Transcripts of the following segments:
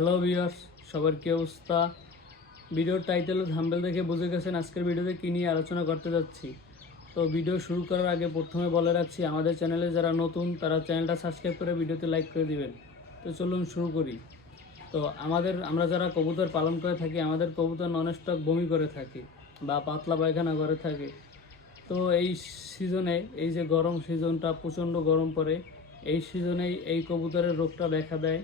Hello viewers সবার কি অবস্থা? ভিডিওর টাইটেল থাম্বেল দেখে বুঝে গেছেন আজকের ভিডিওতে কী নিয়ে আলোচনা করতে যাচ্ছি। তো ভিডিও শুরু করার আগে প্রথমে বলে রাখছি, আমাদের চ্যানেলে যারা নতুন, তারা চ্যানেলটা সাবস্ক্রাইব করে ভিডিওতে লাইক করে দিবেন। তো চলুন শুরু করি। তো আমাদের, আমরা যারা কবুতর পালন করে থাকি, আমাদের কবুতর ননস্টক বমি করে থাকে বা পাতলা পায়খানা করে থাকে। তো এই সিজনে এই যে গরম সিজনটা প্রচণ্ড গরম পড়ে, এই সিজনেই এই কবুতরের রোগটা দেখা দেয়।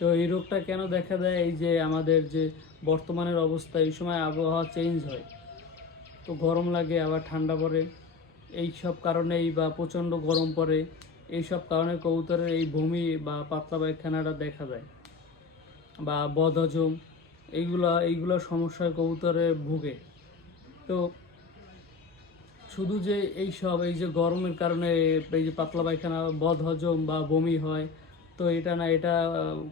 তো এই রোগটা কেন দেখা দেয়? এই যে আমাদের যে বর্তমানের অবস্থা, এই সময় আবহাওয়া চেঞ্জ হয়। তো গরম লাগে, আবার ঠান্ডা পড়ে। এই সব কারণেই বা প্রচণ্ড গরম পড়ে। এই সব কারণে কবুতরের এই বমি বা পাতলা পায়খানাটা দেখা যায় বা বদহজম, এইগুলা, এইগুলো সমস্যায় কবুতরে ভুগে। তো শুধু যে এই সব, এই যে গরমের কারণে এই যে পাতলা পায়খানা বদ হজম বা বমি হয় তো এটা না, এটা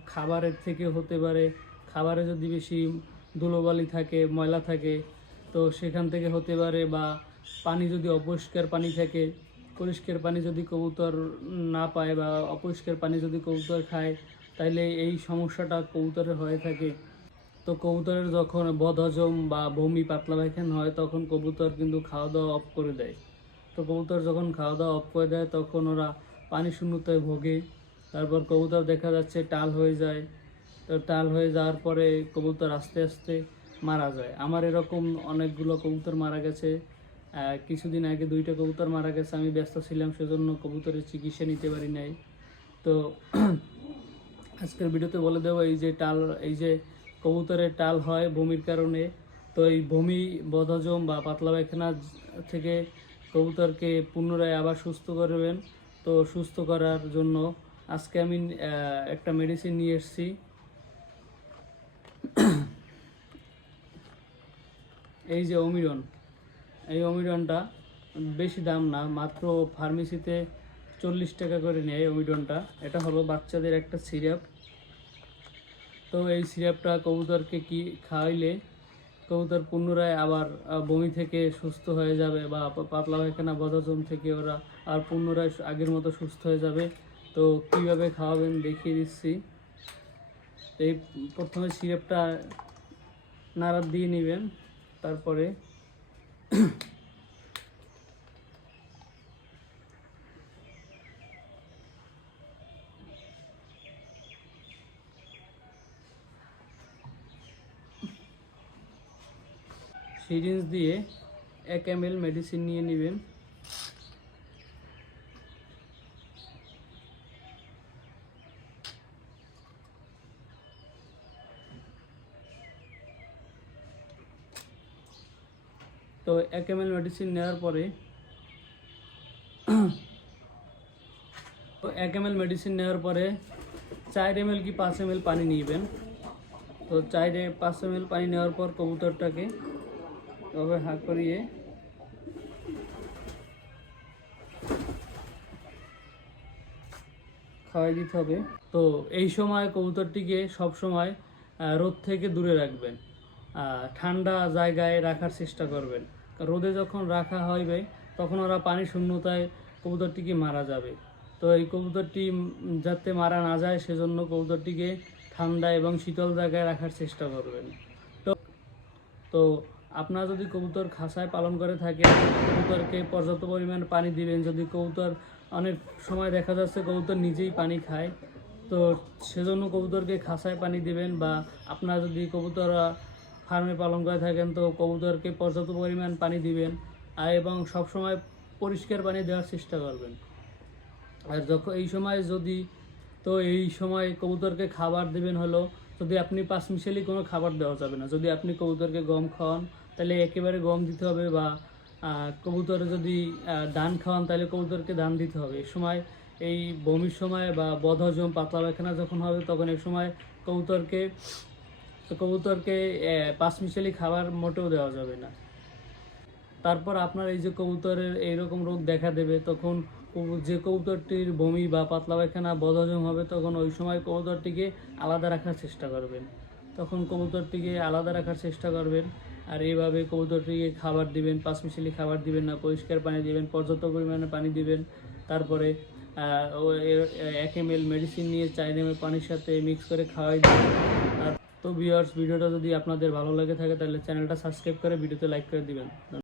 খাবারের থেকে হতে পারে। খাবারে যদি বেশি ধুলোবালি থাকে, ময়লা থাকে, তো সেখান থেকে হতে পারে বা পানি যদি অপরিষ্কার পানি থাকে, পরিষ্কার পানি যদি কবুতর না পায় বা অপরিষ্কার পানি যদি কবুতর খায়, তাইলে এই সমস্যাটা কবুতরের হয়ে থাকে। তো কবুতরের যখন বদহজম বা বমি পাতলা পায়খানা হয়, তখন কবুতর কিন্তু খাওয়া দাওয়া অফ করে দেয়। তো কবুতর যখন খাওয়া দাওয়া অফ করে দেয়, তখন ওরা পানি শূন্যতায় ভোগে। তারপর কবুতর দেখা যাচ্ছে টাল হয়ে যায়। তো টাল হয়ে যাওয়ার পরে কবুতর আস্তে আস্তে মারা যায়। আমার এরকম অনেকগুলো কবুতর মারা গেছে। কিছুদিন আগে দুইটা কবুতর মারা গেছে। আমি ব্যস্ত ছিলাম, সেজন্য কবুতরের চিকিৎসা নিতে পারি নাই। তো আজকের ভিডিওতে বলে দেবো, এই যে টাল, এই যে কবুতরের টাল হয় বমির কারণে, তো এই বমি, বদহজম বা পাতলা পায়খানা থেকে কবুতরকে পুনরায় আবার সুস্থ করবেন। তো সুস্থ করার জন্য আজকে আমি একটা মেডিসিন নিয়ে এসেছি। এই যে অমিরন এই অমিরনটা বেশি দাম না, মাত্র ফার্মেসিতে চল্লিশ টাকা করে নেয় অমিডনটা এটা হলো বাচ্চাদের একটা সিরাপ তো এই সিরাপটা কবুতরকে কি খাওয়াইলে কবুতর পুনরায় আবার বমি থেকে সুস্থ হয়ে যাবে বা পাতলা পায়খানা বদহজম থেকে ওরা আর পুনরায় আগের মতো সুস্থ হয়ে যাবে? তো কীভাবে খাওয়াবেন দেখিয়ে দিচ্ছি। এই প্রথমে সিরাপটা নাড়া দিয়ে নেবেন, তারপরে সিরিঞ্জ দিয়ে এক এম মেডিসিন নিয়ে নেবেন। তো এক এম মেডিসিন নেওয়ার পরে তো এক এম মেডিসিন নেওয়ার পরে চার এম কি পাঁচ এম পানি নিবেন? তো চাইরে পাঁচ এম পানি নেওয়ার পর কবুতরটাকে তবে হাত করিয়ে খাওয়াই দিতে হবে। তো এই সময় কবুতরটিকে সব সময় রোদ থেকে দূরে রাখবেন। ঠান্ডা জায়গায় রাখার চেষ্টা করবেন। রোদে যখন রাখা হবে তখন ওরা পানি শূন্যতায় কবুতরটিকে মারা যাবে। তো এই কবুতরটি যাতে মারা না যায়, সেজন্য কবুতরটিকে ঠান্ডা এবং শীতল জায়গায় রাখার চেষ্টা করবেন। তো তো আপনারা যদি কবুতর খাসায় পালন করে থাকেন, কবুতরকে পর্যাপ্ত পরিমাণ পানি দিবেন। যদি কবুতর অনেক সময় দেখা যাচ্ছে কবুতর নিজেই পানি খায়, তো সেজন্য কবুতরকে খাসায় পানি দিবেন বা আপনারা যদি কবুতর ফার্মে পালন করে থাকেন, তো কবুতরকে পর্যাপ্ত পরিমাণ পানি দিবেন আর এবং সবসময় পরিষ্কার পানি দেওয়ার চেষ্টা করবেন। আর যখন এই সময় যদি, তো এই সময় কবুতরকে খাবার দেবেন হলো, যদি আপনি পাঁচ মিশালি কোনো খাবার দেওয়া যাবে না, যদি আপনি কবুতরকে গম খাওয়ান, তাহলে একেবারে গম দিতে হবে বা কবুতর যদি ধান খাওয়ান, তাহলে কবুতরকে ধান দিতে হবে। এই সময়, এই বমির সময় বা বদহজম, পাতলা পায়খানা যখন হবে, তখন এই সময় কবুতরকে তো কবুতরকে আহ, পাঁচ মিশালি খাবার মোটেও দেওয়া যাবে না। তারপর আপনার এই যে কবুতরের এইরকম রোগ দেখা দেবে তখন যে কবুতরটির বমি বা পাতলা পায়খানা বদহজম হবে তখন ওই সময় কবুতরটিকে আলাদা রাখার চেষ্টা করবেন। তখন কবুতরটিকে আলাদা রাখার চেষ্টা করবেন আর এইভাবে কবুতরটিকে খাবার দিবেন পাঁচ মিশালি খাবার দিবেন না পরিষ্কার পানি দিবেন পর্যাপ্ত পরিমাণে পানি দিবেন। তারপরে এক এম এল মেডিসিন নিয়ে এম পানির সাথে মিক্স করে খাওয়াই আর তো ভিউয়ার্স ভিডিওটা যদি আপনাদের ভালো লাগে থাকে, তাহলে চ্যানেলটা সাবস্ক্রাইব করে ভিডিওতে লাইক করে দিবেন।